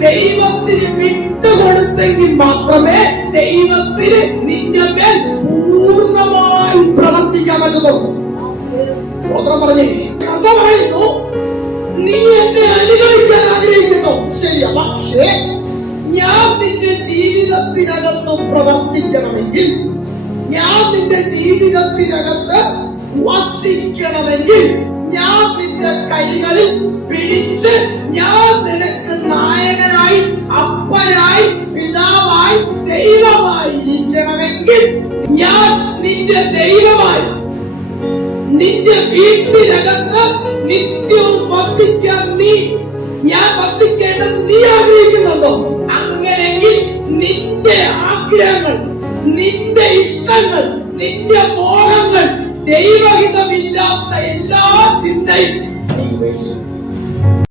ദൈവത്തിന് വിട്ടുകൊടുത്തെങ്കിൽ മാത്രമേ ദൈവത്തിന് നിന്റെ മേൽ പൂർണമായി പ്രവർത്തിക്കാൻ പറ്റത്തുള്ളൂ. നീ എന്നെ അനുഗമിക്കാൻ ആഗ്രഹിക്കുന്നു. ശരിയാ പക്ഷേ ഞാൻ നിന്റെ ജീവിതത്തിനകത്ത് പ്രവർത്തിക്കണമെങ്കിൽ ഞാൻ നിന്റെ ജീവിതത്തിനകത്ത് വസിക്കണമെങ്കിൽ ഞാൻ നിന്റെ കൈകളിൽ പിടിച്ച് ദൈവമായി ഇരിക്കണമെങ്കിൽ ഞാൻ നിന്റെ ദൈവമായി നിന്റെ വീട്ടിനകത്ത് നിത്യവും വസിക്കാൻ നീ ഞാൻ വസിക്കേണ്ടത് നീ ആഗ്രഹിക്കുന്നുണ്ടോ? അങ്ങനെങ്കിൽ നിന്റെ ആഗ്രഹങ്ങൾ നിന്റെ ഇഷ്ടങ്ങൾ നിന്റെ മോഹങ്ങൾ ദൈവഹിതമില്ലാത്ത എല്ലാ ചിന്തയും നീ ഉപേക്ഷിക്കണം.